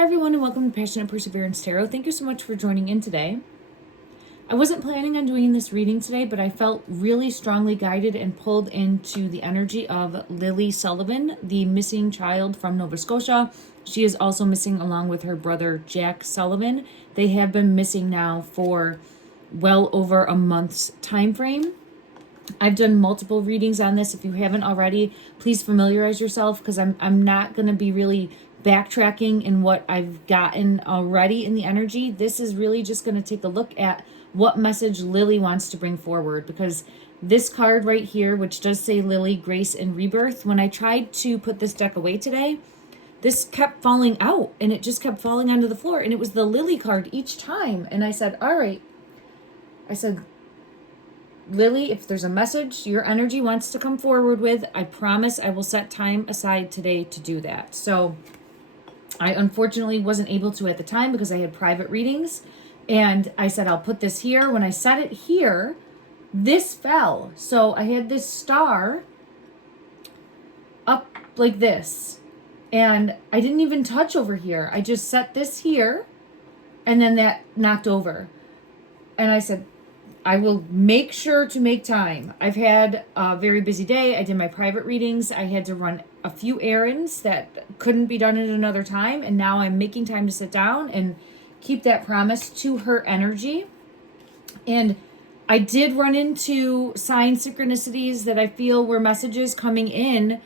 Hi everyone and welcome to Passionate Perseverance Tarot. Thank you so much for joining in today. I wasn't planning on doing this reading today, but I felt really strongly guided and pulled into the energy of Lilly Sullivan, the missing child from Nova Scotia. She is also missing along with her brother Jack Sullivan. They have been missing now for well over a month's time frame. I've done multiple readings on this. If you haven't already, please familiarize yourself because I'm not going to be really backtracking in what I've gotten already in the energy. This is really just going to take a look at what message Lilly wants to bring forward, because this card right here, which does say Lilly, Grace, and Rebirth, when I tried to put this deck away today, this kept falling out and it just kept falling onto the floor, and it was the Lilly card each time. And I said, all right, I said, Lilly, if there's a message your energy wants to come forward with, I promise I will set time aside today to do that. So I unfortunately wasn't able to at the time because I had private readings, and I said I'll put this here. When I set it here, this fell. So I had this star up like this, and I didn't even touch over here. I just set this here, and then that knocked over. And I said, I will make sure to make time. I've had a very busy day. I did my private readings. I had to run a few errands that couldn't be done at another time. And now I'm making time to sit down and keep that promise to her energy. And I did run into sign synchronicities that I feel were messages coming in.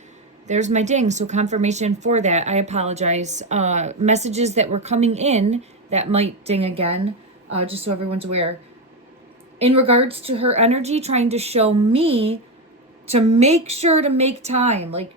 There's my ding. So confirmation for that. I apologize. Messages that were coming in that might ding again, just so everyone's aware. In regards to her energy, trying to show me to make sure to make time. Like,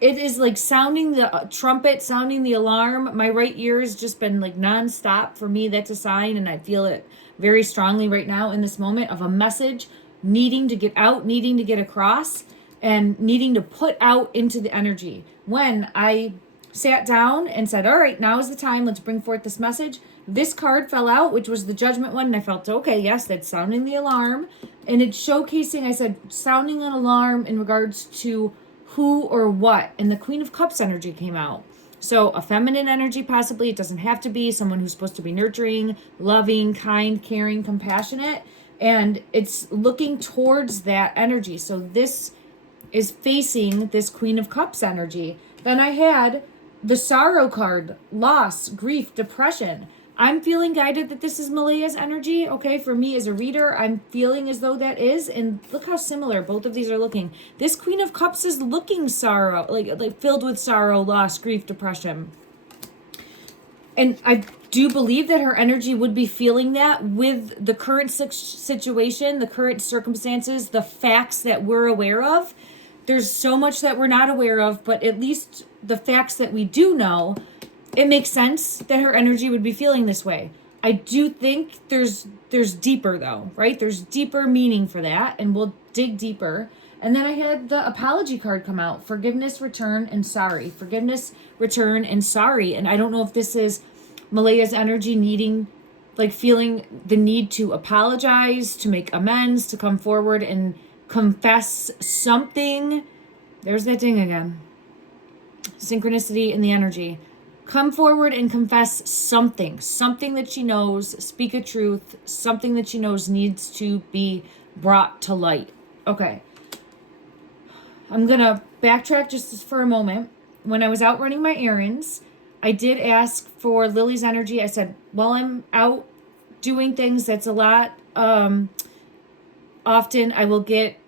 it is like sounding the trumpet, sounding the alarm. My right ear has just been like nonstop. For me, that's a sign, and I feel it very strongly right now in this moment of a message needing to get out, needing to get across, and needing to put out into the energy. When I sat down and said, all right, now is the time, let's bring forth this message, this card fell out, which was the Judgment one, and I felt, okay, yes, that's sounding the alarm. And it's showcasing, I said, sounding an alarm in regards to who or what. And the Queen of Cups energy came out. So a feminine energy, possibly. It doesn't have to be someone who's supposed to be nurturing, loving, kind, caring, compassionate. And it's looking towards that energy. So this is facing this Queen of Cups energy. Then I had the Sorrow card, loss, grief, depression. I'm feeling guided that this is Malaya's energy, okay? For me as a reader, I'm feeling as though that is. And look how similar both of these are looking. This Queen of Cups is looking sorrow, like filled with sorrow, loss, grief, depression. And I do believe that her energy would be feeling that with the current situation, the current circumstances, the facts that we're aware of. There's so much that we're not aware of, but at least the facts that we do know, it makes sense that her energy would be feeling this way. I do think there's deeper though, right? There's deeper meaning for that, and we'll dig deeper. And then I had the apology card come out, forgiveness, return, and sorry. Forgiveness, return, and sorry. And I don't know if this is Malaya's energy needing, like feeling the need to apologize, to make amends, to come forward and confess something. There's that ding again. Synchronicity in the energy. Come forward and confess something that she knows, speak a truth, something that she knows needs to be brought to light. Okay. I'm going to backtrack just for a moment. When I was out running my errands, I did ask for Lily's energy. I said, while I'm out doing things, that's a lot. Often I will get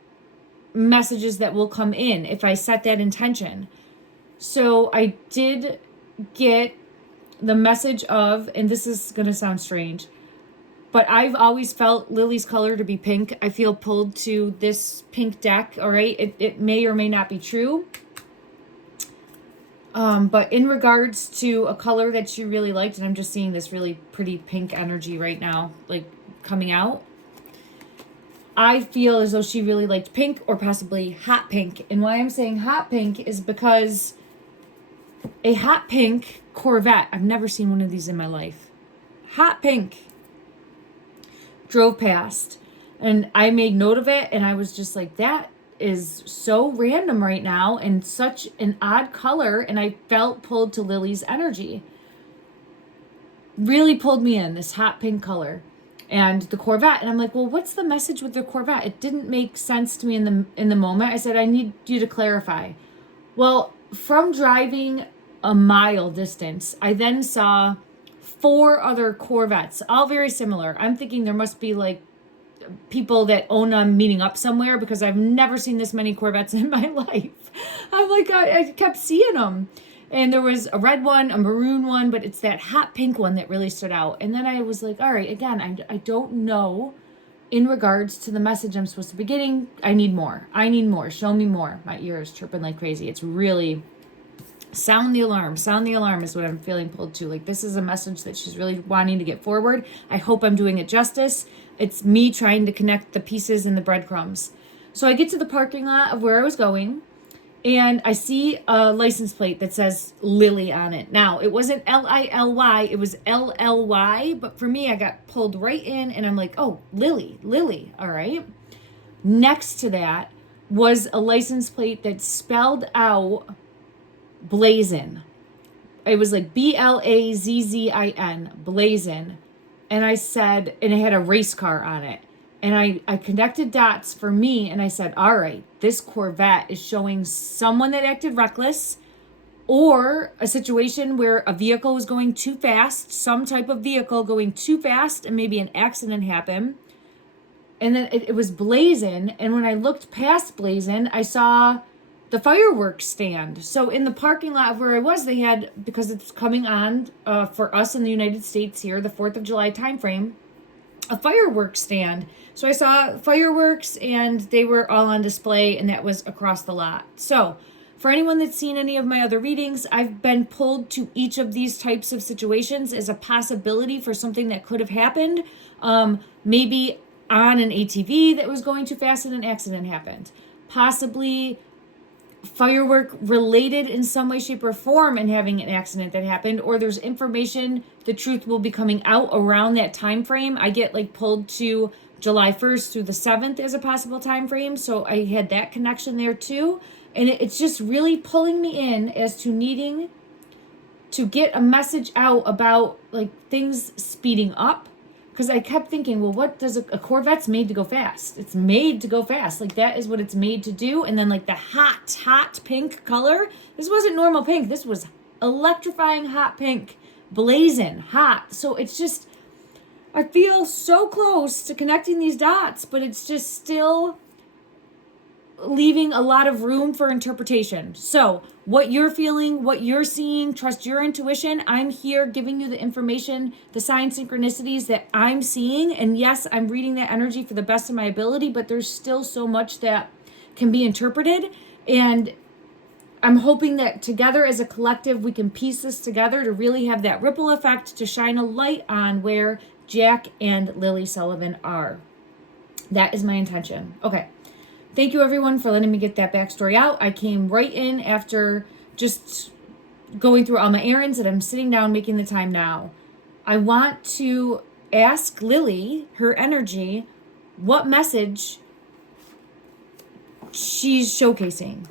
messages that will come in if I set that intention. So I did get the message of, and this is going to sound strange, but I've always felt Lily's color to be pink. I feel pulled to this pink deck, all right? It may or may not be true. But in regards to a color that she really liked, and I'm just seeing this really pretty pink energy right now, like coming out. I feel as though she really liked pink, or possibly hot pink. And why I'm saying hot pink is because a hot pink Corvette, I've never seen one of these in my life. Hot pink. Drove past. And I made note of it, and I was just like, that is so random right now and such an odd color, and I felt pulled to Lily's energy. Really pulled me in, this hot pink color. And the Corvette, and I'm like, well, what's the message with the Corvette? It didn't make sense to me in the moment. I said, I need you to clarify. Well, from driving a mile distance, I then saw 4 other Corvettes, all very similar. I'm thinking there must be like people that own them meeting up somewhere, because I've never seen this many Corvettes in my life. I'm like, I kept seeing them. And there was a red one, a maroon one, but it's that hot pink one that really stood out. And then I was like, all right, again, I don't know in regards to the message I'm supposed to be getting. I need more. Show me more. My ear is chirping like crazy. It's really, sound the alarm is what I'm feeling pulled to. Like, this is a message that she's really wanting to get forward. I hope I'm doing it justice. It's me trying to connect the pieces and the breadcrumbs. So I get to the parking lot of where I was going, and I see a license plate that says Lilly on it. Now, it wasn't Lily, it was LLY, but for me, I got pulled right in, and I'm like, oh, Lilly, all right. Next to that was a license plate that spelled out Blazin. It was like Blazzin, Blazin. And I said, and it had a race car on it. And I connected dots for me, and I said, all right, this Corvette is showing someone that acted reckless, or a situation where a vehicle was going too fast, some type of vehicle going too fast, and maybe an accident happened. And then it was Blazin. And when I looked past Blazin, I saw the fireworks stand. So in the parking lot where I was, they had, because it's coming on for us in the United States here, the 4th of July timeframe, a fireworks stand. So I saw fireworks, and they were all on display, and that was across the lot. So for anyone that's seen any of my other readings, I've been pulled to each of these types of situations as a possibility for something that could have happened. Maybe on an ATV that was going too fast and an accident happened. Possibly firework related in some way, shape, or form, and having an accident that happened, or there's information, the truth will be coming out around that time frame. I get like pulled to July 1st through the 7th as a possible time frame, so I had that connection there too. And it's just really pulling me in as to needing to get a message out about like things speeding up. Because I kept thinking, well, what does a Corvette's made to go fast? It's made to go fast. Like, that is what it's made to do. And then, like, the hot pink color. This wasn't normal pink. This was electrifying hot pink. Blazing hot. So it's just, I feel so close to connecting these dots, but it's just still leaving a lot of room for interpretation. So what you're feeling, what you're seeing, trust your intuition. I'm here giving you the information, the sign synchronicities that I'm seeing. And yes, I'm reading that energy for the best of my ability, but there's still so much that can be interpreted. And I'm hoping that together as a collective, we can piece this together to really have that ripple effect to shine a light on where Jack and Lilly Sullivan are. That is my intention. Okay. Thank you, everyone, for letting me get that backstory out. I came right in after just going through all my errands, and I'm sitting down making the time now. I want to ask Lilly, her energy, what message she's showcasing.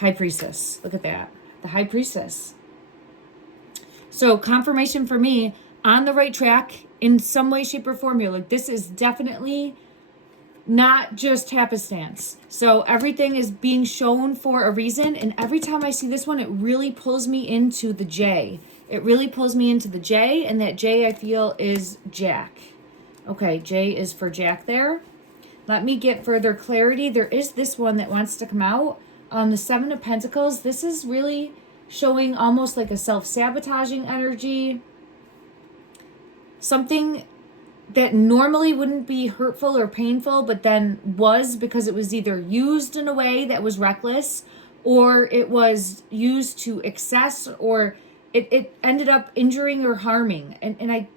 High Priestess. Look at that. The High Priestess. So confirmation for me, on the right track in some way, shape, or form here. Like, this is definitely not just happenstance. So everything is being shown for a reason. And every time I see this one, it really pulls me into the J. It really pulls me into the J. And that J, I feel, is Jack. Okay, J is for Jack there. Let me get further clarity. There is this one that wants to come out. The 7 of Pentacles. This is really showing almost like a self-sabotaging energy. Something that normally wouldn't be hurtful or painful, but then was, because it was either used in a way that was reckless, or it was used to excess, or it ended up injuring or harming. And I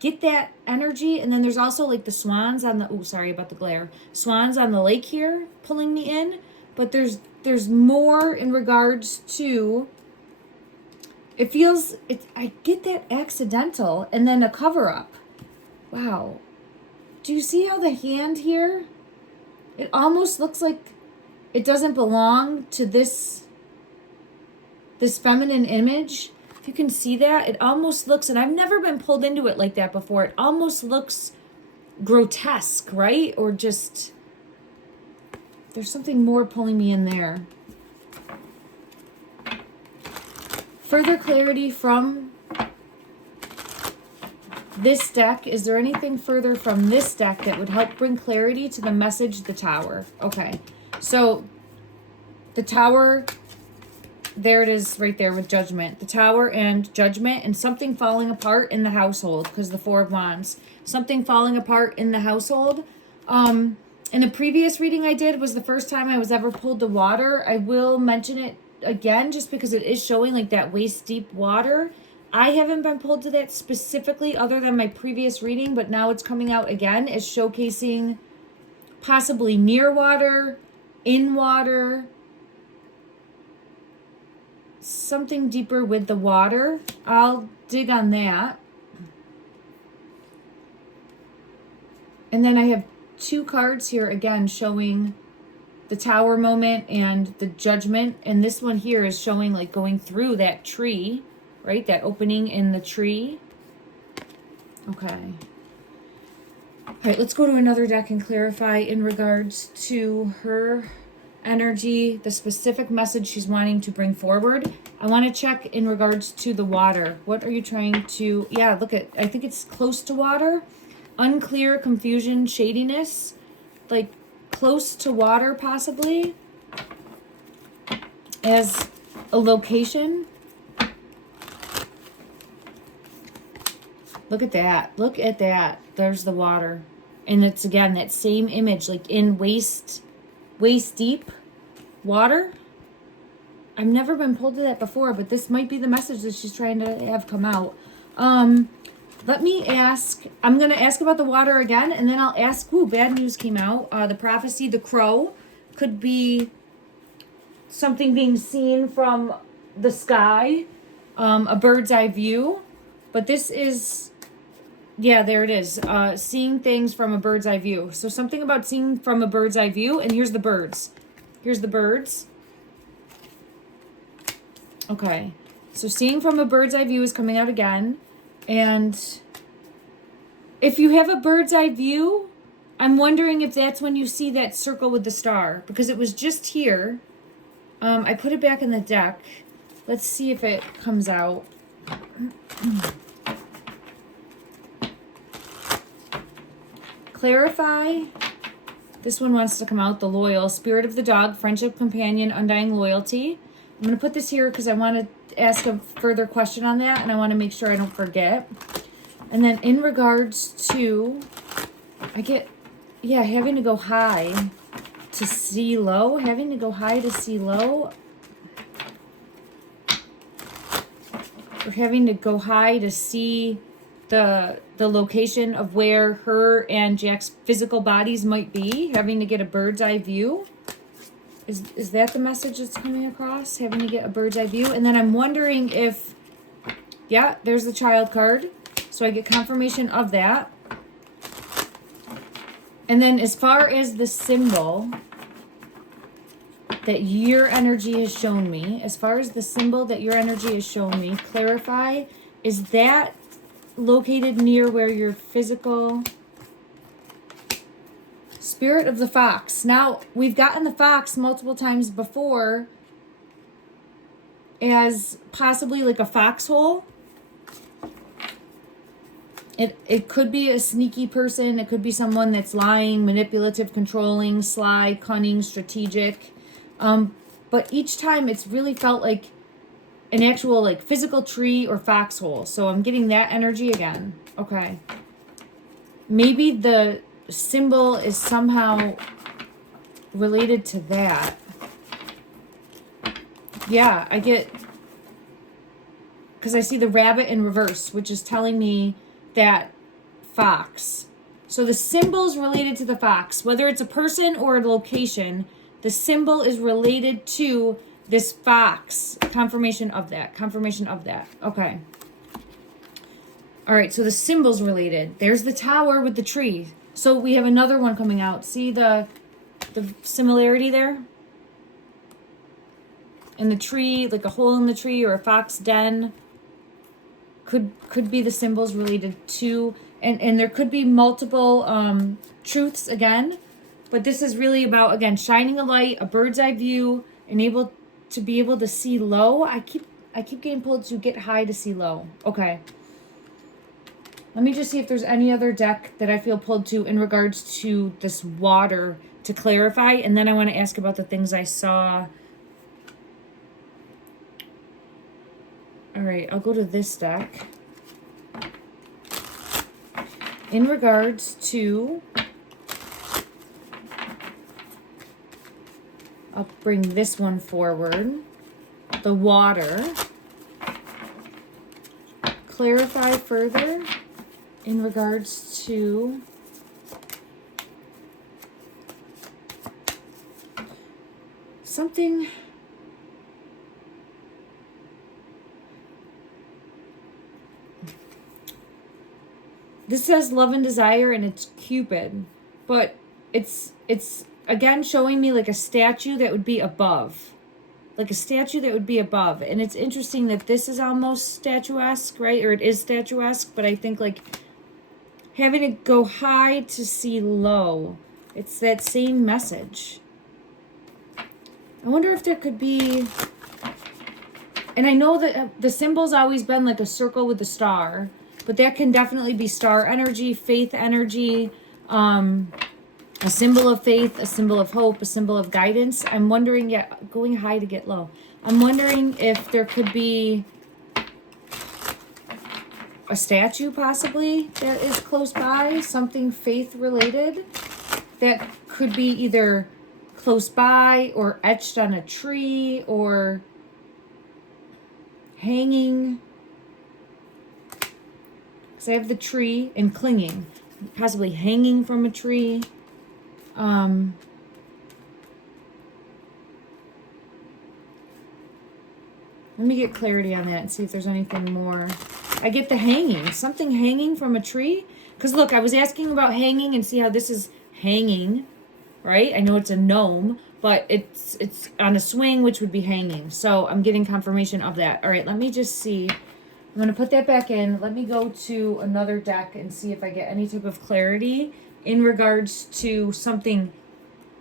get that energy. And then there's also like the swans on the, sorry about the glare, swans on the lake here pulling me in. But there's more in regards to, it feels, I get that accidental and then a cover up. Wow. Do you see how the hand here? It almost looks like it doesn't belong to this feminine image. If you can see that, it almost looks, and I've never been pulled into it like that before, it almost looks grotesque, right? Or just, there's something more pulling me in there. Further clarity from this deck. Is there anything further from this deck that would help bring clarity to the message, the Tower? Okay, so the Tower, there it is right there with Judgment. The Tower and Judgment, and something falling apart in the household, because the Four of Wands. Something falling apart in the household. In the previous reading I did was the first time I was ever pulled to water. I will mention it again just because it is showing like that waist deep water. I haven't been pulled to that specifically other than my previous reading, but now it's coming out again as showcasing possibly near water, in water, something deeper with the water. I'll dig on that. And then I have two cards here again showing the Tower moment and the Judgment. And this one here is showing like going through that tree, right? That opening in the tree. Okay. All right, let's go to another deck and clarify in regards to her energy, the specific message she's wanting to bring forward. I want to check in regards to the water. What are you trying to, yeah, look at, I think it's close to water. Unclear, confusion, shadiness, like close to water possibly as a location. Look at that. Look at that. There's the water. And it's again that same image, like in waist deep water. I've never been pulled to that before, but this might be the message that she's trying to have come out. Let me ask, I'm going to ask about the water again, and then I'll ask, bad news came out. The prophecy, the crow, could be something being seen from the sky, a bird's eye view. But this is, yeah, there it is. Seeing things from a bird's eye view. So something about seeing from a bird's eye view, and here's the birds. Here's the birds. Okay, so seeing from a bird's eye view is coming out again. And if you have a bird's eye view, I'm wondering if that's when you see that circle with the star, because it was just here. I put it back in the deck. Let's see if it comes out. Clarify. This one wants to come out. The loyal, spirit of the dog, friendship, companion, undying loyalty. I'm going to put this here because I want to ask a further question on that, and I want to make sure I don't forget. And then in regards to, I get, yeah, having to go high to see low. Having to go high to see low. Or having to go high to see the location of where her and Jack's physical bodies might be. Having to get a bird's eye view. Is that the message that's coming across? Having to get a bird's eye view. And then I'm wondering if, yeah, there's the child card. So I get confirmation of that. And then as far as the symbol that your energy has shown me, clarify, is that located near where your physical... Spirit of the fox. Now, we've gotten the fox multiple times before as possibly like a foxhole. It could be a sneaky person. It could be someone that's lying, manipulative, controlling, sly, cunning, strategic. But each time it's really felt like an actual like physical tree or foxhole. So I'm getting that energy again. Okay. Maybe the symbol is somehow related to that. Yeah, I get, because I see the rabbit in reverse, which is telling me that fox. So the symbol's related to the fox, whether it's a person or a location, the symbol is related to this fox. Confirmation of that. Okay. All right, so the symbol's related. There's the tower with the tree. So we have another one coming out. See the similarity there? in the tree, like a hole in the tree or a fox den. Could be the symbols related to, and there could be multiple truths again, but this is really about, again, shining a light, a bird's eye view, and able to be able to see low. I keep getting pulled to get high to see low. Okay. Let me just see if there's any other deck that I feel pulled to in regards to this water to clarify, and then I want to ask about the things I saw. All right, I'll go to this deck. In regards to, I'll bring this one forward. The water. Clarify further in regards to something. This says love and desire, and it's Cupid, but it's again showing me like a statue that would be above. Like a statue that would be above. And it's interesting that this is almost statuesque, right? Or it is statuesque, but I think like having to go high to see low. It's that same message. I wonder if there could be, and I know that the symbol's always been like a circle with a star, but that can definitely be star energy, faith energy, a symbol of faith, a symbol of hope, a symbol of guidance. I'm wondering, yeah, going high to get low. I'm wondering if there could be a statue possibly that is close by, something faith related that could be either close by or etched on a tree or hanging. Because I have the tree and clinging, possibly hanging from a tree. Let me get clarity on that and see if there's anything more. I get the hanging, something hanging from a tree. Because look, I was asking about hanging and see how this is hanging, right? I know it's a gnome, but it's on a swing, which would be hanging. So I'm getting confirmation of that. All right, let me just see. I'm going to put that back in. Let me go to another deck and see if I get any type of clarity in regards to something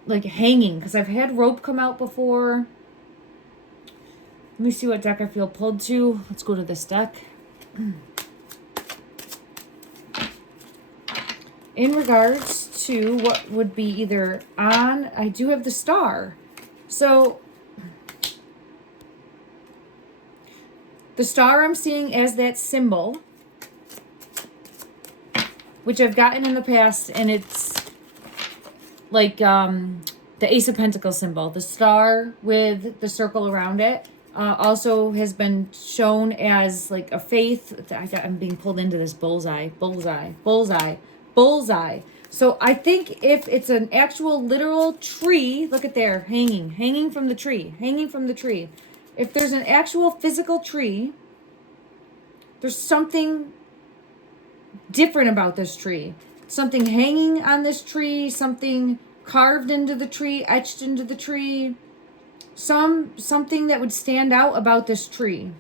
like hanging. Because I've had rope come out before. Let me see what deck I feel pulled to. Let's go to this deck. In regards to what would be either on, I do have the star. So the star I'm seeing as that symbol, which I've gotten in the past, and it's like the Ace of Pentacles symbol. The star with the circle around it also has been shown as like a faith. I'm being pulled into this bullseye. So I think if it's an actual literal tree, look at there, hanging from the tree. If there's an actual physical tree, there's something different about this tree. Something hanging on this tree, something carved into the tree, etched into the tree. Something that would stand out about this tree.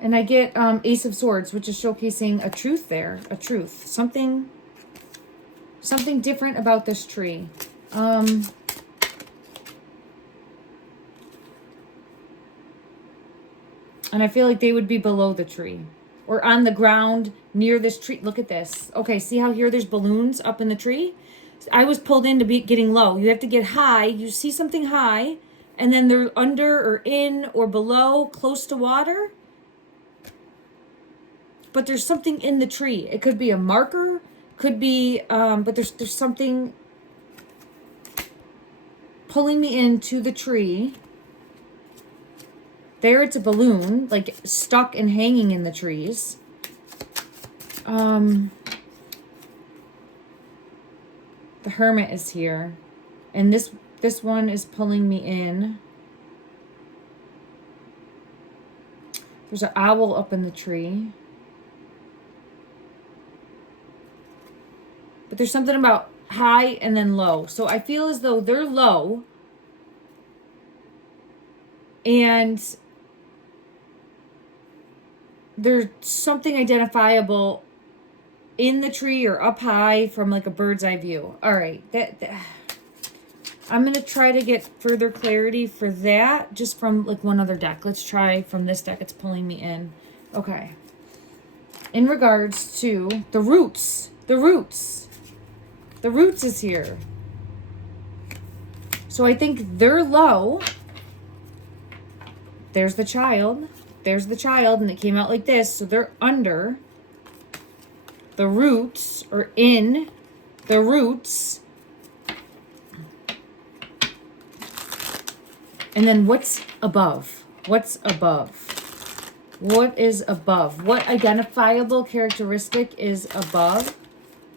And I get Ace of Swords, which is showcasing a truth there. A truth. Something different about this tree. And I feel like they would be below the tree. Or on the ground near this tree. Look at this. Okay, see how here there's balloons up in the tree? I was pulled into getting low. You have to get high. You see something high. And then they're under or in or below, close to water. But there's something in the tree. It could be a marker. Could be, but there's something pulling me into the tree. There it's a balloon, like stuck and hanging in the trees. The Hermit is here. And this one is pulling me in. There's an owl up in the tree. But there's something about high and then low. So I feel as though they're low and there's something identifiable in the tree or up high from like a bird's eye view. All right, that I'm going to try to get further clarity for that just from like one other deck. Let's try from this deck. It's pulling me in. Okay. In regards to the roots is here. So I think they're low. There's the child, and it came out like this. So they're under. The roots, or in the roots. And then what's above? What's above? What is above? What identifiable characteristic is above?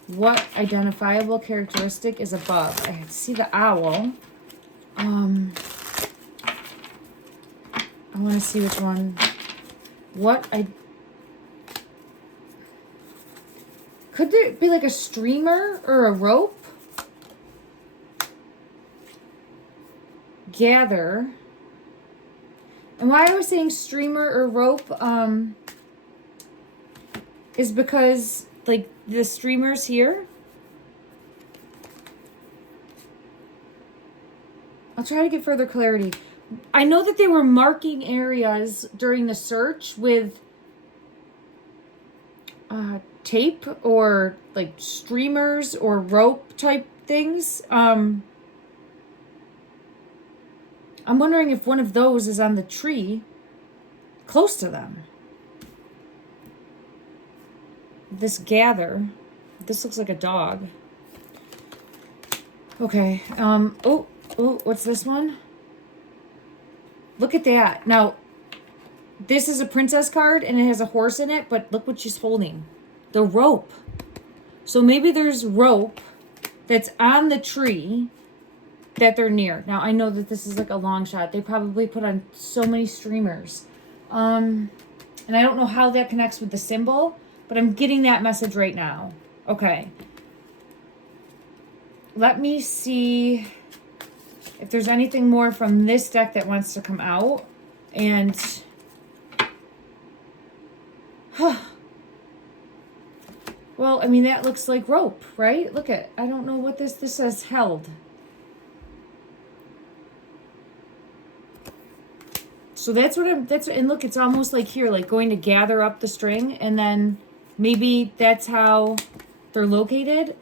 What identifiable characteristic is above? I see the owl. I want to see which one. Could there be like a streamer or a rope? Gather. And why I was saying streamer or rope is because like the streamers here. I'll try to get further clarity. I know that they were marking areas during the search with tape or like streamers or rope type things. I'm wondering if one of those is on the tree close to them. This gather. This looks like a dog. Okay. Oh, what's this one? Look at that. Now, this is a princess card and it has a horse in it, but look what she's holding. The rope. So maybe there's rope that's on the tree that they're near. Now, I know that this is like a long shot. They probably put on so many streamers. And I don't know how that connects with the symbol, but I'm getting that message right now. Okay. Let me see if there's anything more from this deck that wants to come out. And well, I mean, that looks like rope, right? Look at, I don't know what this says held. So that's what and look, it's almost like here, like going to gather up the string, and then maybe that's how they're located.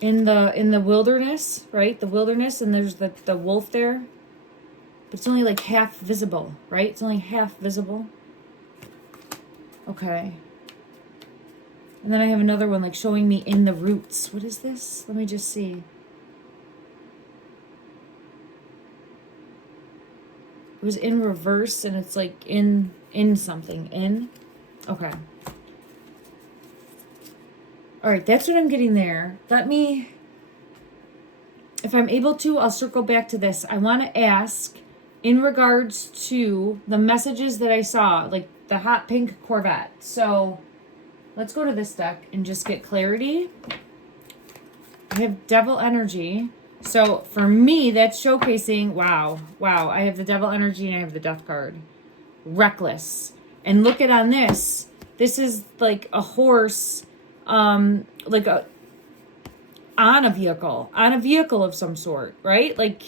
In the wilderness, right? The wilderness, and there's the wolf there. But it's only like half visible, right? It's only half visible. Okay. And then I have another one like showing me in the roots. What is this? Let me just see. It was in reverse and it's like in something. In. Okay. All right, that's what I'm getting there. Let me, if I'm able to, I'll circle back to this. I want to ask in regards to the messages that I saw, like the hot pink Corvette. So let's go to this deck and just get clarity. I have Devil Energy. So for me, that's showcasing, wow, I have the Devil Energy and I have the Death card. Reckless. And look at on this. This is like a horse, like on a vehicle of some sort, right? Like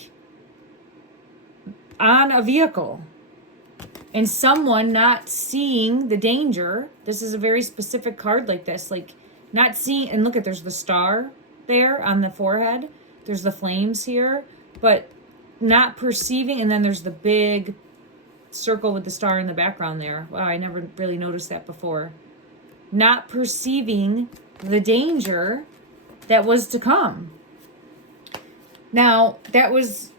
on a vehicle. And someone not seeing the danger. This is a very specific card like this, like not seeing, and look at, there's the star there on the forehead. There's the flames here, but not perceiving. And then there's the big circle with the star in the background there. Wow, I never really noticed that before. Not perceiving the danger that was to come. Now, that was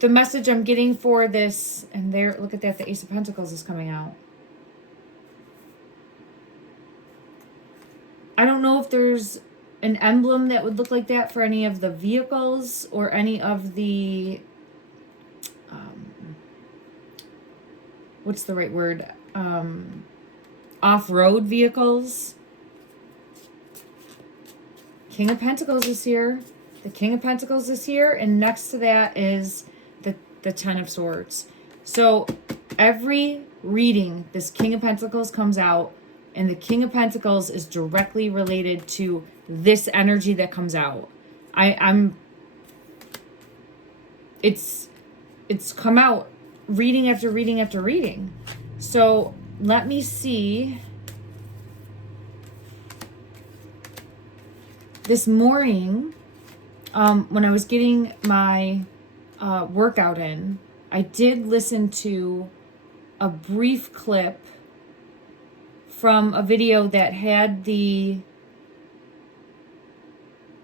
the message I'm getting for this. And there, look at that, the Ace of Pentacles is coming out. I don't know if there's an emblem that would look like that for any of the vehicles or any of the, what's the right word? off-road vehicles. King of Pentacles is here. The King of Pentacles is here. And next to that is the Ten of Swords. So every reading, this King of Pentacles comes out. And the King of Pentacles is directly related to this energy that comes out. It's come out reading after reading after reading. So let me see. This morning, when I was getting my workout in, I did listen to a brief clip from a video that had the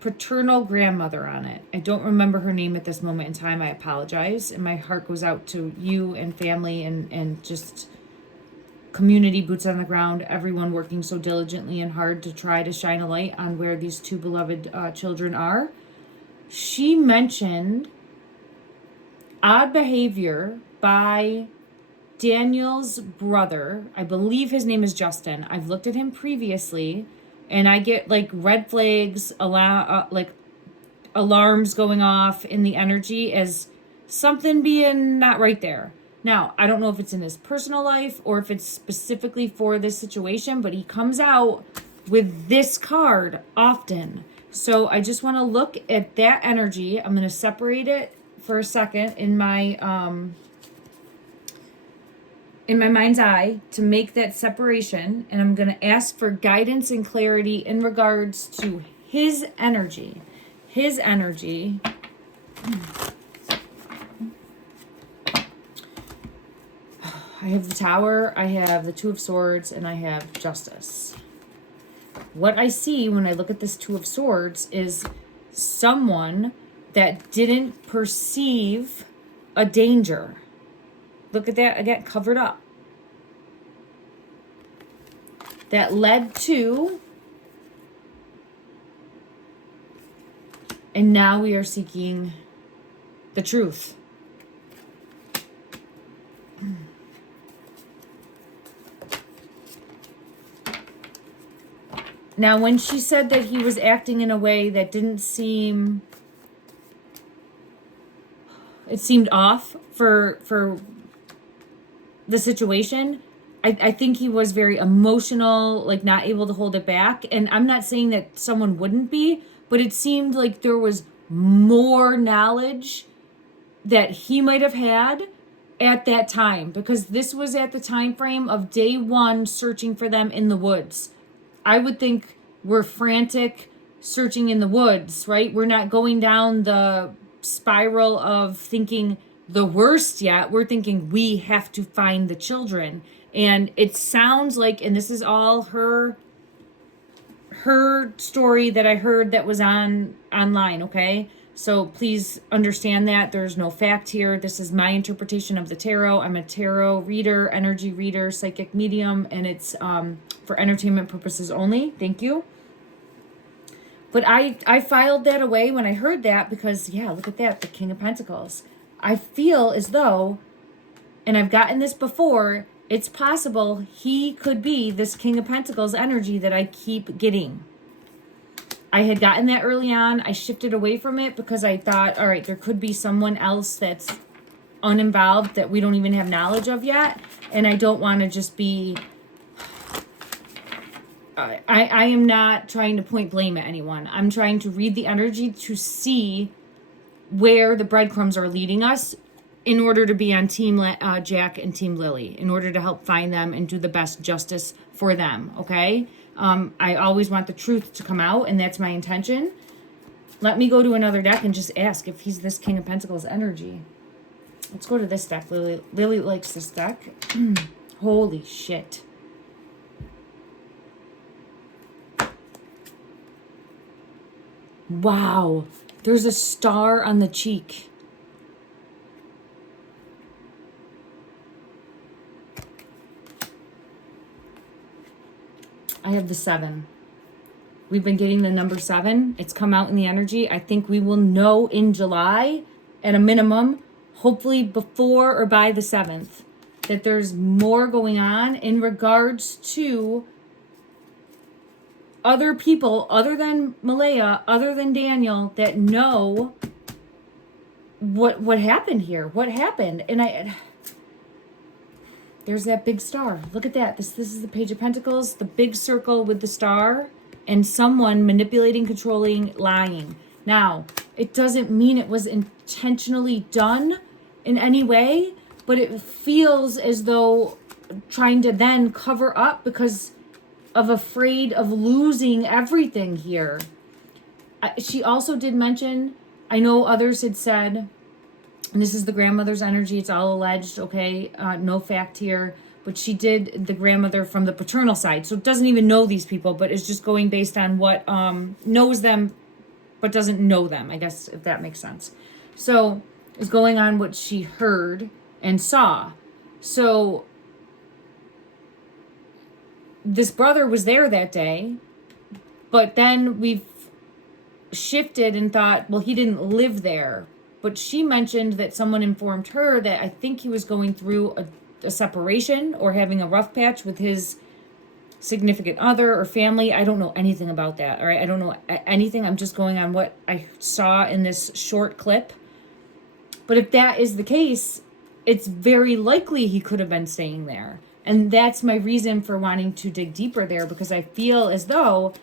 paternal grandmother on it. I don't remember her name at this moment in time. I apologize. And my heart goes out to you and family and just community, boots on the ground, everyone working so diligently and hard to try to shine a light on where these two beloved children are. She mentioned odd behavior by Daniel's brother. I believe his name is Justin. I've looked at him previously, and I get like red flags, like alarms going off in the energy as something being not right there. Now, I don't know if it's in his personal life or if it's specifically for this situation, but he comes out with this card often. So I just want to look at that energy. I'm going to separate it for a second in my mind's eye to make that separation. And I'm going to ask for guidance and clarity in regards to his energy. His energy. I have the Tower, I have the Two of Swords, and I have Justice. What I see when I look at this Two of Swords is someone that didn't perceive a danger. Look at that, again, covered up. That led to, and now we are seeking the truth. Now, when she said that he was acting in a way that didn't seem, it seemed off for the situation, I think he was very emotional, like not able to hold it back. And I'm not saying that someone wouldn't be, but it seemed like there was more knowledge that he might have had at that time, because this was at the time frame of day one searching for them in the woods. I would think we're frantic searching in the woods, right? We're not going down the spiral of thinking the worst yet. We're thinking we have to find the children. And it sounds like, and this is all her story that I heard that was online, okay? So please understand that there's no fact here. This is my interpretation of the tarot. I'm a tarot reader, energy reader, psychic medium, and it's for entertainment purposes only. Thank you. But I filed that away when I heard that because, yeah, look at that, the King of Pentacles. I feel as though, and I've gotten this before, it's possible he could be this King of Pentacles energy that I keep getting. I had gotten that early on. I shifted away from it because I thought, all right, there could be someone else that's uninvolved that we don't even have knowledge of yet. And I don't want to just be... I am not trying to point blame at anyone. I'm trying to read the energy to see where the breadcrumbs are leading us in order to be on Team Jack and Team Lily, in order to help find them and do the best justice for them, okay? I always want the truth to come out, and that's my intention. Let me go to another deck and just ask if he's this King of Pentacles energy. Let's go to this deck. Lily likes this deck. Holy shit. Wow. There's a star on the cheek. I have the 7. We've been getting the number 7. It's come out in the energy. I think we will know in July at a minimum, hopefully before or by the 7th. that there's more going on in regards to other people other than Malaya, other than Daniel, that know what happened here. What happened? And there's that big star. Look at that. This is the Page of Pentacles, the big circle with the star, and someone manipulating, controlling, lying. Now, it doesn't mean it was intentionally done in any way, but it feels as though trying to then cover up because of afraid of losing everything here. She also did mention, I know others had said, and this is the grandmother's energy, it's all alleged, okay, no fact here, but she did the grandmother from the paternal side, so doesn't even know these people, but is just going based on what knows them but doesn't know them, I guess, if that makes sense. So is going on what she heard and saw. So this brother was there that day, but then we've shifted and thought, well, he didn't live there. But she mentioned that someone informed her that I think he was going through a separation or having a rough patch with his significant other or family. I don't know anything about that, all right? I don't know anything. I'm just going on what I saw in this short clip. But if that is the case, it's very likely he could have been staying there. And that's my reason for wanting to dig deeper there, because I feel as though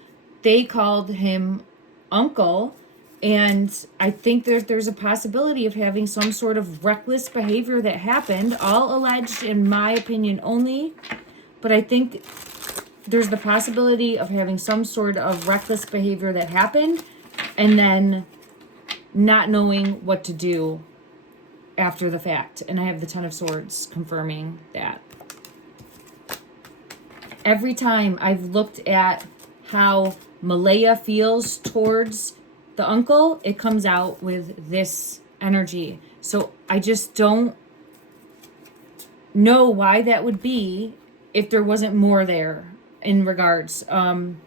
they called him uncle. And I think there's a possibility of having some sort of reckless behavior that happened, all alleged in my opinion only. But I think there's the possibility of having some sort of reckless behavior that happened and then not knowing what to do after the fact. And I have the Ten of Swords confirming that. Every time I've looked at how Malaya feels towards the uncle, it comes out with this energy. So I just don't know why that would be if there wasn't more there in regards. And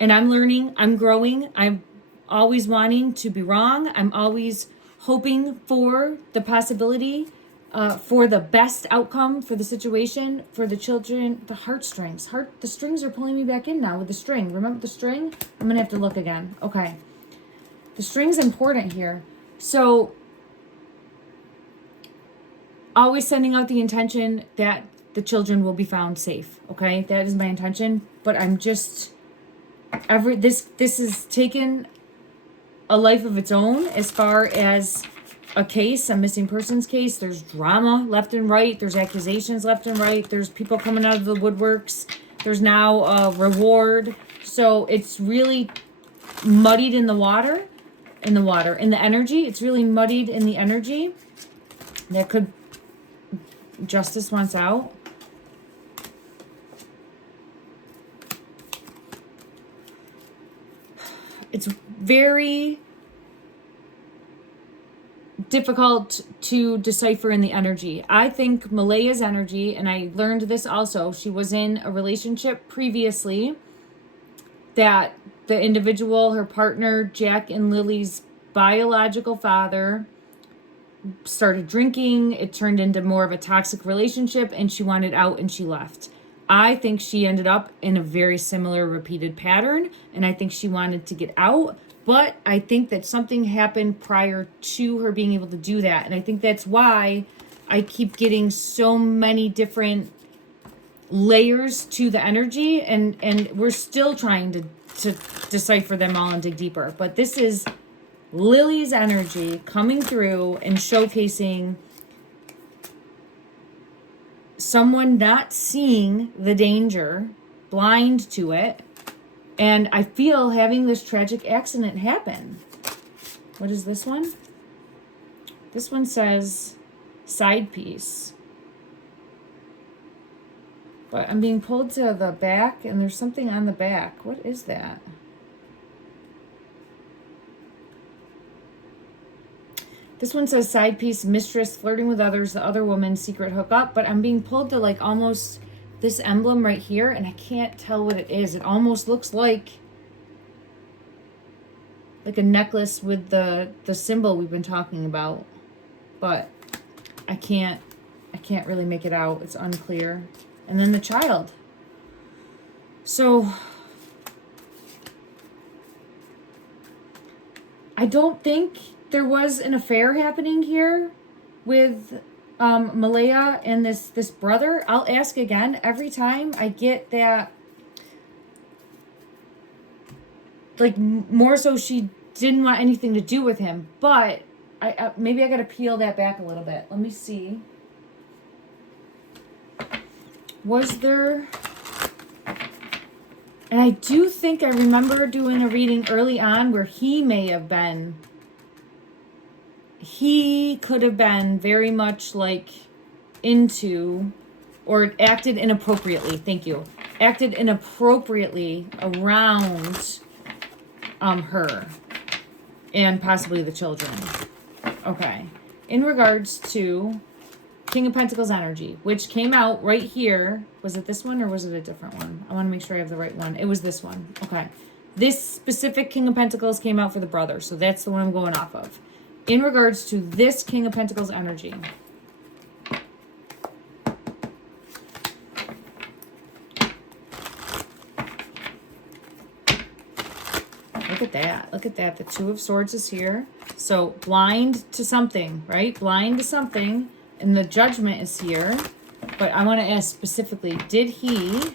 I'm learning, I'm growing, I'm always wanting to be wrong. I'm always hoping for the possibility, for the best outcome for the situation, for the children, the heartstrings. The strings are pulling me back in now with the string. Remember the string? I'm going to have to look again. Okay. The string's important here. So always sending out the intention that the children will be found safe. Okay. That is my intention, but I'm just, this has taken a life of its own as far as a case, a missing persons case. There's drama left and right. There's accusations left and right. There's people coming out of the woodworks. There's now a reward. So it's really muddied in the water, in the energy. It's really muddied in the energy. That could, justice wants out. It's very difficult to decipher in the energy. I think Malaya's energy, and I learned this also, she was in a relationship previously that the individual, her partner, Jack and Lily's biological father, started drinking. It turned into more of a toxic relationship and she wanted out and she left. I think she ended up in a very similar repeated pattern, and I think she wanted to get out, but I think that something happened prior to her being able to do that. And I think that's why I keep getting so many different layers to the energy, and we're still trying to decipher them all and dig deeper. But this is Lily's energy coming through and showcasing someone not seeing the danger, blind to it, and I feel having this tragic accident happen. What is this one? This one says side piece. But I'm being pulled to the back, and there's something on the back. What is that? This one says side piece, mistress, flirting with others, the other woman, secret hookup. But I'm being pulled to like almost this emblem right here, and I can't tell what it is. It almost looks like a necklace with the symbol we've been talking about. But I can't can't really make it out. It's unclear. And then the child. So I don't think there was an affair happening here with Malaya and this brother. I'll ask again. Every time I get that, like, more so she didn't want anything to do with him. But I maybe I got to peel that back a little bit. Let me see. Was there... And I do think I remember doing a reading early on where he could have been very much like into, or acted inappropriately. Thank you. Acted inappropriately around her and possibly the children. Okay. In regards to King of Pentacles energy, which came out right here. Was it this one or was it a different one? I want to make sure I have the right one. It was this one. Okay. This specific King of Pentacles came out for the brother, so that's the one I'm going off of. In regards to this King of Pentacles energy, look at that. Look at that. The Two of Swords is here. So blind to something, right? Blind to something. And the Judgment is here. But I want to ask specifically, did he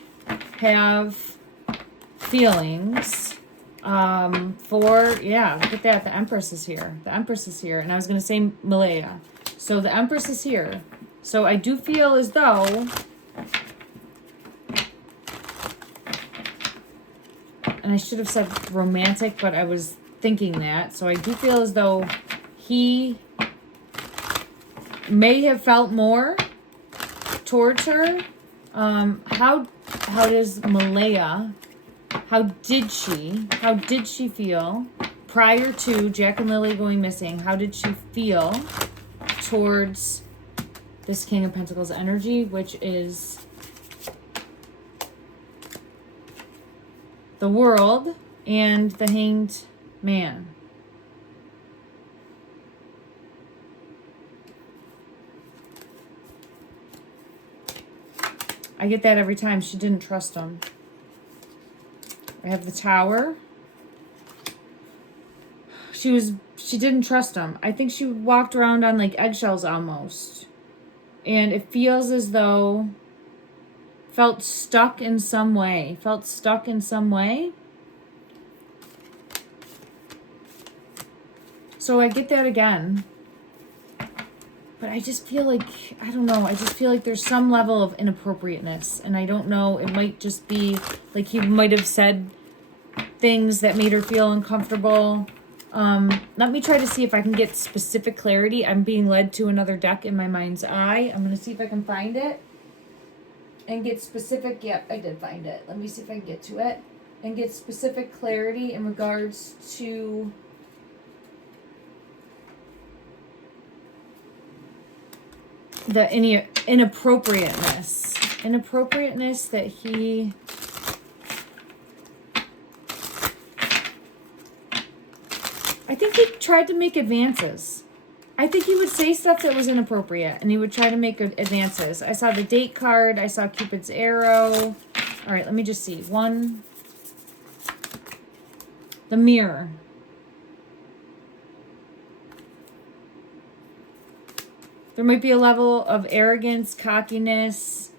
have feelings for, yeah, look at that. The Empress is here. The Empress is here. And I was going to say Malaya. So the Empress is here. So I do feel as though, and I should have said romantic, but I was thinking that. So I do feel as though he may have felt more towards her. How does Malaya, how did she feel prior to Jack and Lily going missing? How did she feel towards this King of Pentacles energy, which is the World and the Hanged Man? I get that every time. She didn't trust him. I have the Tower. She didn't trust him. I think she walked around on like eggshells almost. And it feels as though felt stuck in some way. Felt stuck in some way. So I get that again. But I just feel like, I don't know, I just feel like there's some level of inappropriateness. And I don't know, it might just be like he might have said things that made her feel uncomfortable. Let me try to see if I can get specific clarity. I'm being led to another deck in my mind's eye. I'm going to see if I can find it and get specific. Yep, I did find it. Let me see if I can get to it and get specific clarity in regards to the inappropriateness that he I think he tried to make advances. I think he would say stuff that was inappropriate and he would try to make advances. I saw the date card, I saw Cupid's arrow. All right, let me just see. One, the Mirror. There might be a level of arrogance, cockiness,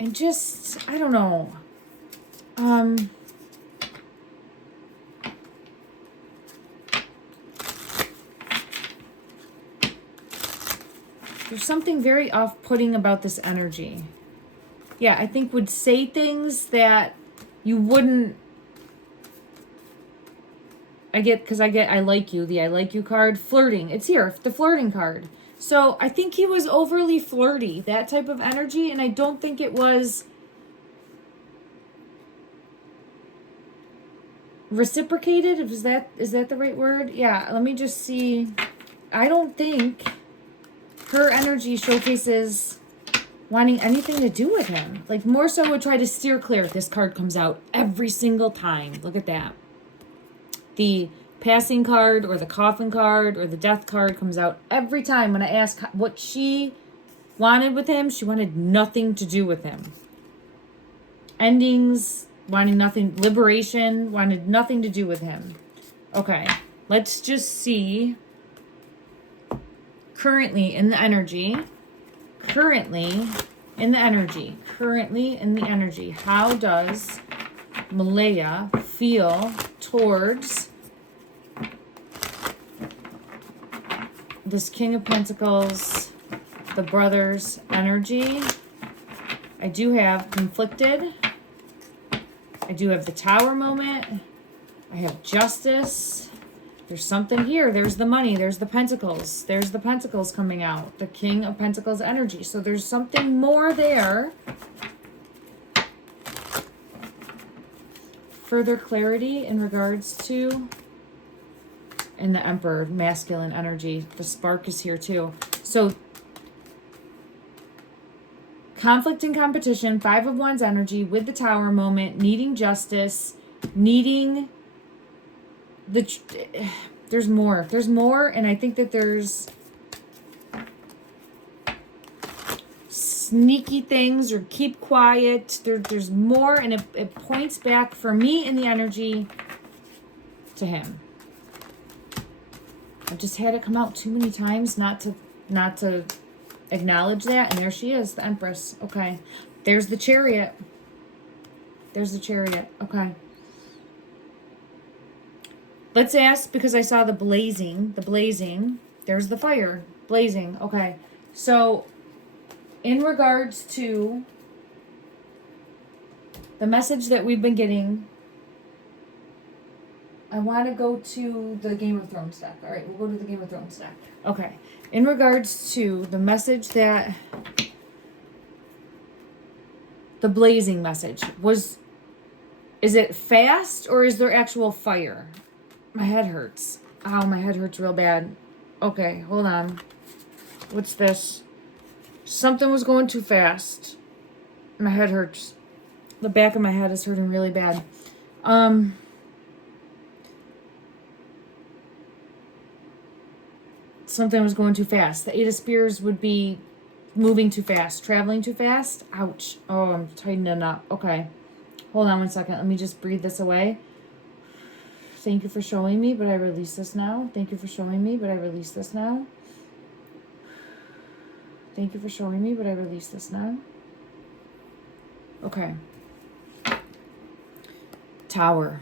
and just, I don't know. There's something very off-putting about this energy. Yeah, I think would say things that you wouldn't. I like you, the I like you card. Flirting, it's here, the flirting card. So I think he was overly flirty, that type of energy, and I don't think it was reciprocated. Is that the right word? Yeah, let me just see. I don't think her energy showcases wanting anything to do with him. Like, more so would try to steer clear. This card comes out every single time. Look at that. The passing card or the coffin card or the death card comes out every time when I ask what she wanted with him. She wanted nothing to do with him. Endings, wanting nothing. Liberation, wanted nothing to do with him. Okay, let's just see. Currently in the energy. How does Malaya feel towards this King of Pentacles, the brothers energy? I do have conflicted. I do have the Tower moment. I have justice. There's something here. There's the money. There's the Pentacles. There's the Pentacles coming out. The King of Pentacles energy. So there's something more there. Further clarity in regards to... And the Emperor, masculine energy. The spark is here too. So... conflict and competition. 5 of Wands energy with the Tower moment. Needing justice. Needing... there's more, and I think that there's sneaky things, or keep quiet. There's more, and it points back for me in the energy to him. I've just had it come out too many times not to acknowledge that, and there she is, the Empress. Okay, there's the Chariot. Okay. Let's ask, because I saw the blazing. There's the fire. Blazing. Okay. So, in regards to the message that we've been getting, I want to go to the Game of Thrones deck. All right, we'll go to the Game of Thrones deck. Okay. In regards to the message that... the blazing message was... is it fast, or is there actual fire? My head hurts. Ow, my head hurts real bad. Okay, hold on. What's this? Something was going too fast. My head hurts. The back of my head is hurting really bad. Something was going too fast. The 8 of Spears would be moving too fast. Traveling too fast. Ouch. Oh, I'm tightening up. Okay. Hold on 1 second. Let me just breathe this away. Thank you for showing me, but I release this now. Thank you for showing me, but I release this now. Thank you for showing me, but I release this now. Okay. Tower.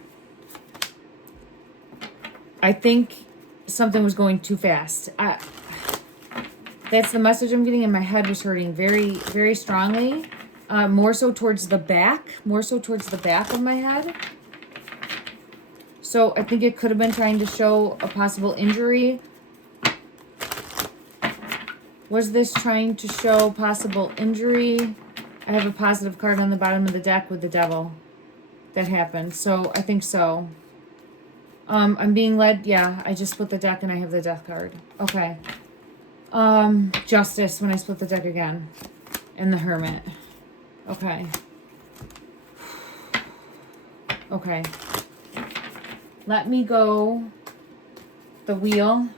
I think something was going too fast. That's the message I'm getting, and my head was hurting very, very strongly. More so towards the back. More so towards the back of my head. So I think it could have been trying to show a possible injury. Was this trying to show possible injury? I have a positive card on the bottom of the deck with the Devil. That happened. So I think so. I'm being led. Yeah, I just split the deck and I have the Death card. Okay. Justice when I split the deck again. And the Hermit. Okay. Okay. Let me go. The wheel.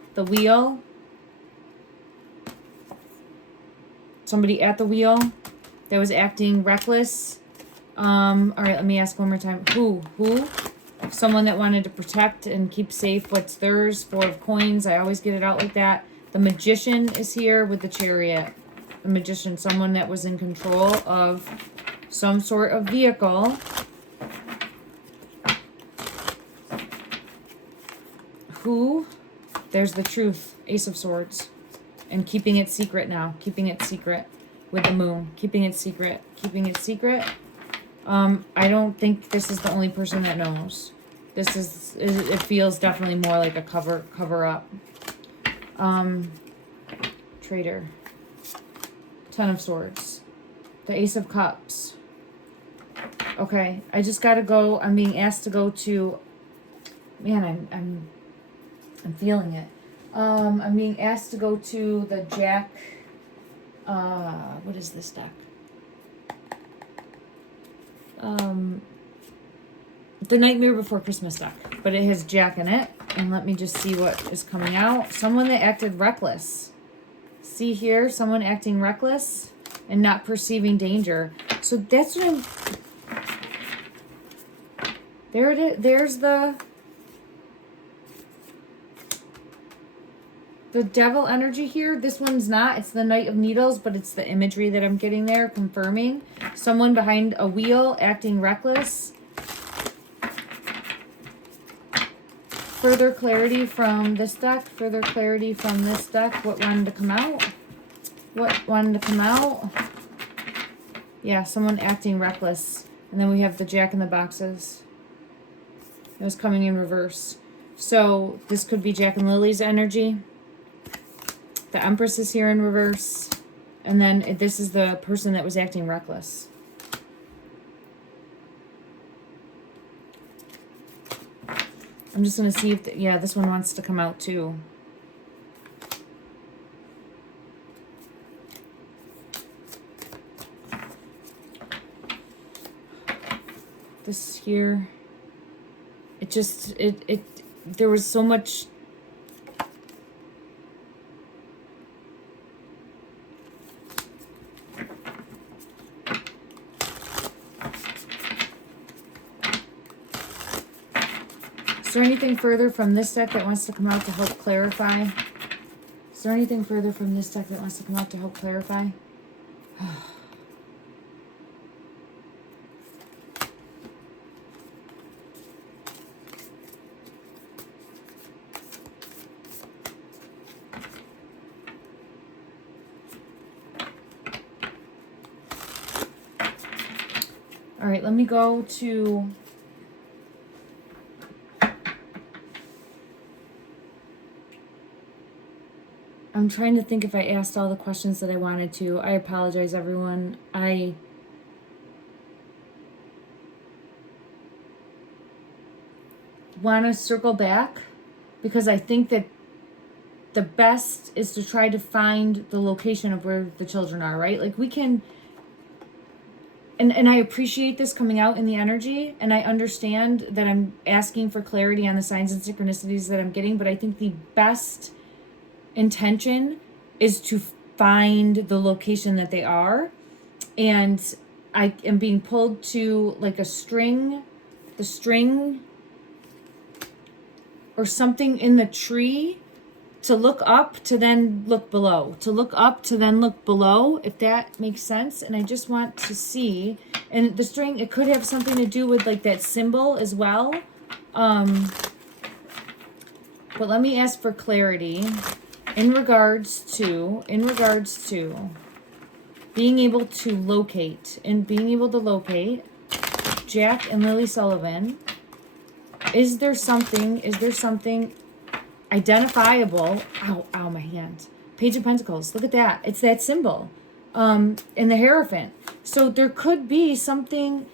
Somebody at the wheel that was acting reckless. All right, let me ask one more time. Who? Someone that wanted to protect and keep safe what's theirs. 4 of coins. I always get it out like that. The Magician is here with the Chariot. The Magician, someone that was in control of some sort of vehicle. Who? There's the Truth. Ace of Swords. And keeping it secret now. Keeping it secret with the Moon. Keeping it secret. I don't think this is the only person that knows. It feels definitely more like a cover up. Traitor. 10 of Swords. The Ace of Cups. Okay, I just gotta go. I'm being asked to go to... Man, I'm feeling it. I'm being asked to go to the Jack... what is this deck? The Nightmare Before Christmas deck. But it has Jack in it. And let me just see what is coming out. Someone that acted reckless. See here, someone acting reckless and not perceiving danger. So that's what I'm... There it is. There's the devil energy here. This one's not. It's the Knight of Needles, but it's the imagery that I'm getting there, confirming. Someone behind a wheel acting reckless. Further clarity from this deck. Further clarity from this deck. What wanted to come out? What wanted to come out? Yeah, someone acting reckless. And then we have the Jack in the Boxes. It was coming in reverse. So this could be Jack and Lily's energy. The Empress is here in reverse. And then this is the person that was acting reckless. I'm just going to see if, yeah, this one wants to come out too. This here, it just, there was so much. Is there anything further from this deck that wants to come out to help clarify? Is there anything further from this deck that wants to come out to help clarify? All right, let me go to... I'm trying to think if I asked all the questions that I wanted to. I apologize, everyone. I want to circle back because I think that the best is to try to find the location of where the children are, right? Like we can, and I appreciate this coming out in the energy, and I understand that I'm asking for clarity on the signs and synchronicities that I'm getting, but I think the best intention is to find the location that they are. And I am being pulled to like a string, the string or something in the tree, to look up to then look below, to look up to then look below, if that makes sense. And I just want to see, and the string, it could have something to do with like that symbol as well. But let me ask for clarity in regards to being able to locate Jack and Lily Sullivan. Is there something identifiable? Ow, my hand. Page of Pentacles. Look at that. It's that symbol. In the Hierophant. So there could be something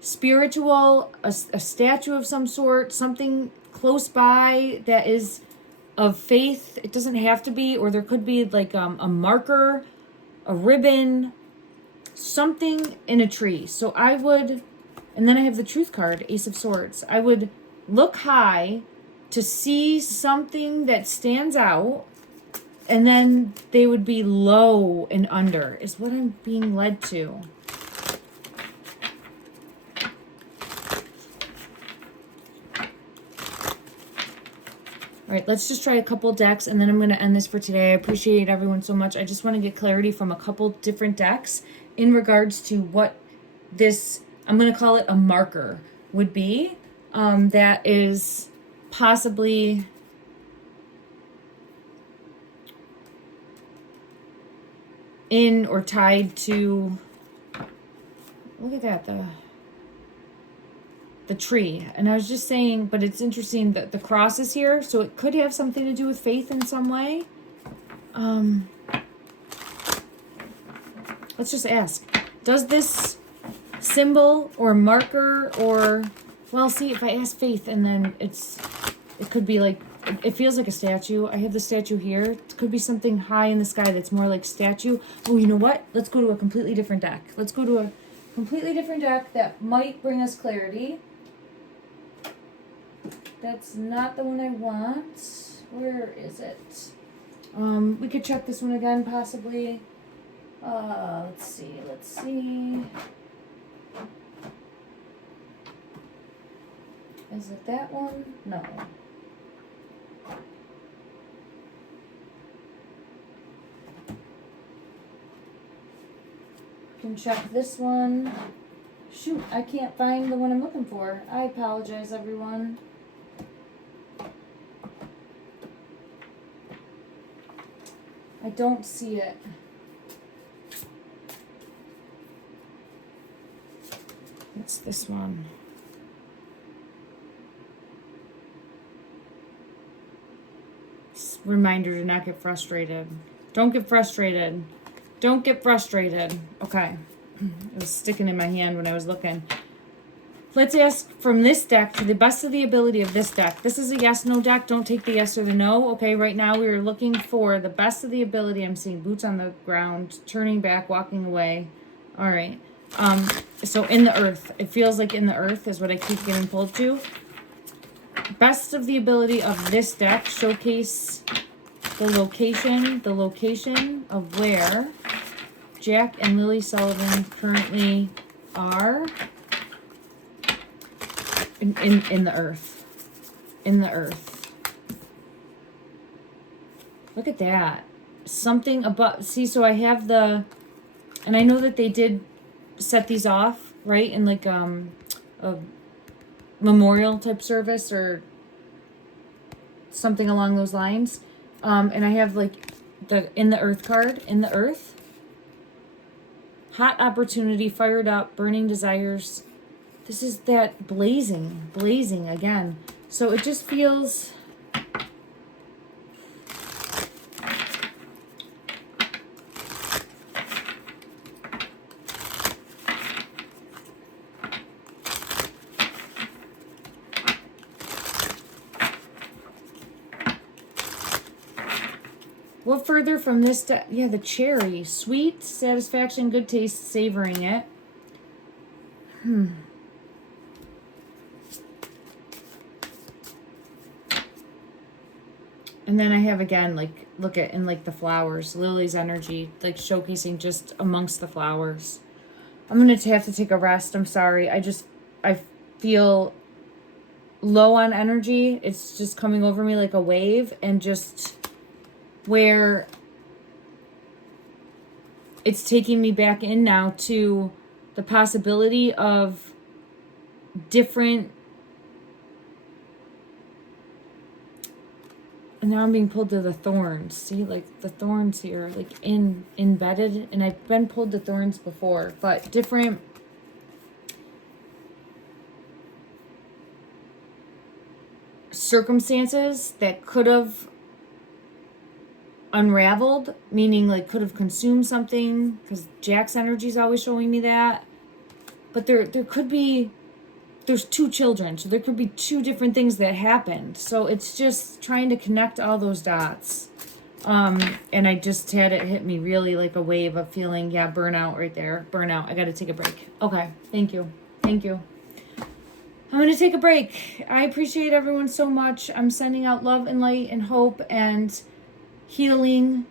spiritual, a statue of some sort, something close by that is of faith. It doesn't have to be, or there could be like a marker, a ribbon, something in a tree. So I would, and then I have the Truth card, Ace of Swords. I would look high to see something that stands out, and then they would be low and under, is what I'm being led to. All right, let's just try a couple decks, and then I'm going to end this for today. I appreciate everyone so much. I just want to get clarity from a couple different decks in regards to what this, I'm going to call it a marker, would be. That is possibly in or tied to, look at that, the tree. And I was just saying, but it's interesting that the cross is here, so it could have something to do with faith in some way. Let's just ask, does this symbol or marker, or, well, see, if I ask faith, and then it could be like, it feels like a statue. I have the statue here. It could be something high in the sky that's more like statue. Oh, you know what? Let's go to a completely different deck. Let's go to a completely different deck that might bring us clarity. That's not the one I want. Where is it? We could check this one again, possibly. Let's see. Is it that one? No. Can check this one. Shoot, I can't find the one I'm looking for. I apologize, everyone. I don't see it. It's this one. Reminder to not get frustrated. Don't get frustrated. Don't get frustrated. Okay. It was sticking in my hand when I was looking. Let's ask from this deck to the best of the ability of this deck. This is a yes, no deck. Don't take the yes or the no. Okay, right now we are looking for the best of the ability. I'm seeing boots on the ground, turning back, walking away. All right. So in the earth. It feels like in the earth is what I keep getting pulled to. Best of the ability of this deck. Showcase the location of where Jack and Lilly Sullivan currently are in the earth. In the earth. Look at that. Something about, see, so I have the, and I know that they did set these off, right? In like a memorial type service or something along those lines. And I have like the in the earth card, in the earth. Hot opportunity, fired up, burning desires. This is that blazing again. So it just feels, what further from this? Yeah, the cherry. Sweet, satisfaction, good taste, savoring it. And then I have again, like, look at, in like the flowers, Lily's energy, like showcasing just amongst the flowers. I'm going to have to take a rest. I'm sorry. I feel low on energy. It's just coming over me like a wave, and just where it's taking me back in now to the possibility of different. And now I'm being pulled to the thorns. See, like the thorns here, like embedded. And I've been pulled to thorns before, but different circumstances that could have unraveled, meaning like could have consumed something, because Jack's energy is always showing me that. But there could be, there's two children, so there could be two different things that happened. So it's just trying to connect all those dots. And I just had it hit me really like a wave of feeling, yeah, burnout right there. Burnout. I got to take a break. Okay. Thank you. Thank you. I'm going to take a break. I appreciate everyone so much. I'm sending out love and light and hope and healing.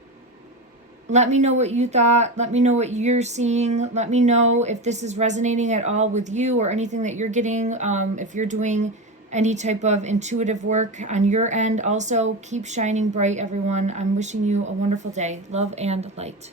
Let me know what you thought. Let me know what you're seeing. Let me know if this is resonating at all with you or anything that you're getting. If you're doing any type of intuitive work on your end. Also, keep shining bright, everyone. I'm wishing you a wonderful day. Love and light.